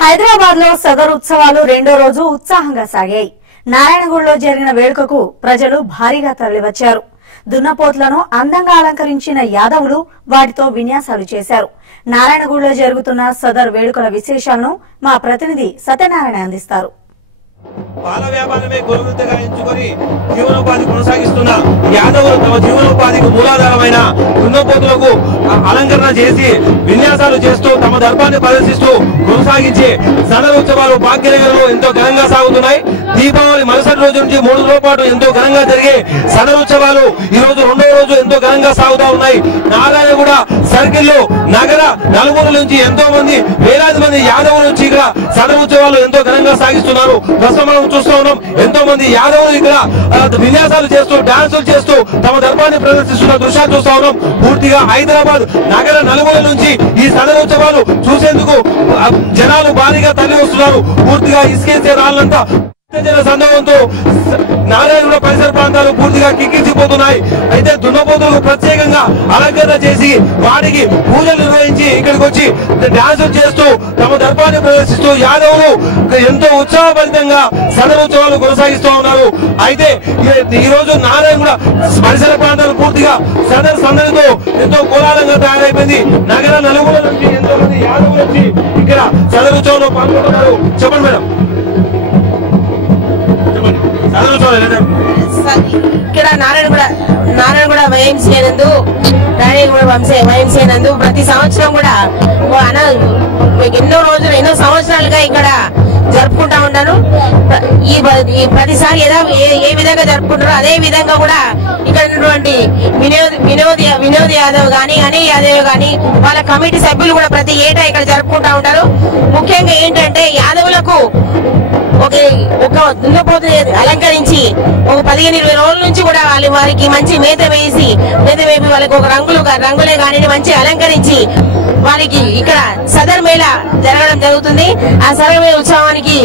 హైదరాబాద్ లో సదర్ ఉత్సవాలు రెండో రోజు ఉత్సాహంగా సాగాయి. నారాయణగూడలో జరిగిన వేడుకకు ప్రజలు భారీగా తరలివచ్చారు. దున్నపోతులను అందంగా అలంకరించిన యాదవులు వాటితో విన్యాసాలు చేశారు. నారాయణగూడలో జరుగుతున్న సదర్ వేడుకల విశేషాలను మా ప్రతినిధి సత్యనారాయణ అందిస్తారు. పాల వ్యాపారమే గొర్రెలుగా ఎంచుకొని జీవనోపాధి కొనసాగిస్తున్న యాదవులు తమ జీవనోపాధికి మూలాధారమైన దున్నపోతులకు అలంకరణ చేసి విన్యాసాలు చేస్తూ తమ దర్పాన్ని ప్రదర్శిస్తూ కొనసాగించే సదర్ ఉత్సవాలు భాగ్యనగరంలో ఎంతో ఘనంగా సాగుతున్నాయి. దీపావళి మరుసటి రోజు నుంచి 3 రోజుల పాటు ఎంతో ఘనంగా జరిగే సదర్ ఉత్సవాలు ఈ రోజు రెండో రోజు ఎంతో ఘనంగా సాగుతా ఉన్నాయి. నారాయణగూడ సర్కిల్లో నగర నలుమూల నుంచి ఎంతో మంది వేలాది మంది యాదవులు నుంచి ఇక్కడ సదర్ ఉత్సవాలు ఎంతో ఘనంగా సాగిస్తున్నారు. ప్రస్తుతం మనం చూస్తూ ఉన్నాం ఎంతో మంది యాదవులు ఇక్కడ విన్యాసాలు చేస్తూ డాన్సులు చేస్తూ తమ దర్పాన్ని ప్రదర్శిస్తున్న దృశ్యాలు చూస్తా ఉన్నాం. పూర్తిగా హైదరాబాద్ నగర నలుమూల నుంచి ఈ సదర్ ఉత్సవాలు చూసేందుకు జనాలు భారీగా తరలి వస్తున్నారు. పూర్తిగా ఇసుకేసే రాళ్లంతా జన సందర్భంతో నారాయణగూడ పరిసర ప్రాంతాలు పూర్తిగా కిక్కిరిసిపోతున్నాయి. అయితే దున్నపోతులకు ప్రత్యేకంగా అలంకరణ చేసి వాటికి పూజలు నిర్వహించి ఇక్కడికి వచ్చి డాన్సులు చేస్తూ తమ దర్పాన్ని ప్రదర్శిస్తూ యాదవులు ఎంతో ఉత్సాహభరితంగా సదర్ ఉత్సవాలు కొనసాగిస్తూ ఉన్నారు. అయితే ఈ రోజు నారాయణగూడ పరిసర ప్రాంతాలు పూర్తిగా సదర్ సందడితో ఎంతో కోలాహలంగా తయారైపోయింది. నగర నలుగుల నుంచి ఎంతో మంది యాదవులు వచ్చి ఇక్కడ సదర్ ఉత్సవంలో పాల్గొంటున్నారు. చెప్పండి మేడం. ఇక్కడ నారాయణగూడ వైఎంసీ నందు ప్రతి సంవత్సరం కూడా ఎన్నో సంవత్సరాలుగా ఇక్కడ జరుపుకుంటా ఉంటారు. ఈ ప్రతిసారి ఏ విధంగా జరుపుకుంటారో అదే విధంగా కూడా ఇక్కడ ఉన్నటువంటి వినోద్ యాదవ్ గానీ అనిల్ యాదవ్ గానీ వాళ్ళ కమిటీ సభ్యులు కూడా ప్రతి ఏటా ఇక్కడ జరుపుకుంటా ఉంటారు. ముఖ్యంగా ఏంటంటే యాదవులకు ఒక దున్నపోతు అలంకరించి ఒక 15-20 రోజుల నుంచి కూడా వారికి మంచి మేత వేసి వాళ్ళకి ఒక రంగులే కానీ మంచి అలంకరించి వారికి ఇక్కడ సదర్ మేళా జరగడం జరుగుతుంది. ఆ సదర్ మేళ ఉత్సవానికి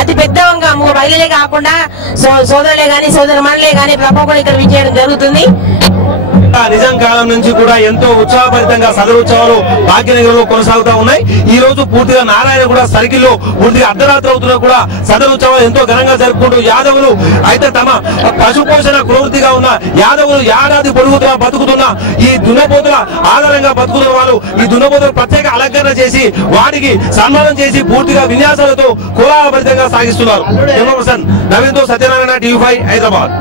అతి పెద్దగా మహిళలే కాకుండా సోదరులే గాని సోదరమణులే గాని ప్రముఖులు ఇక్కడ విజయడం జరుగుతుంది. నిజాం కాలం నుంచి కూడా ఎంతో ఉత్సాహభరితంగా సదర్ ఉత్సవాలు భాగ్యనగరంలో కొనసాగుతా ఉన్నాయి. ఈ రోజు పూర్తిగా నారాయణగూడ సర్కిల్లో పూర్తిగా అర్ధరాత్రి అవుతున్నా కూడా సదర్ ఉత్సవాలు ఎంతో ఘనంగా జరుపుకుంటూ యాదవులు అయితే తమ పశు పోషణ ప్రవృత్తిగా ఉన్న యాదవులు ఏడాది పొడుగుతున్న బతుకుతున్న ఈ దున్నపోతుల ఆధారంగా బతుకుతున్న వాళ్ళు ఈ దున్నపోతులు ప్రత్యేక అలంకరణ చేసి వాటికి సన్మానం చేసి పూర్తిగా విన్యాసాలతో కోలాహలభరితంగా సాగిస్తున్నారు. నవీన్తో సత్యనారాయణ, TV5 హైదరాబాద్.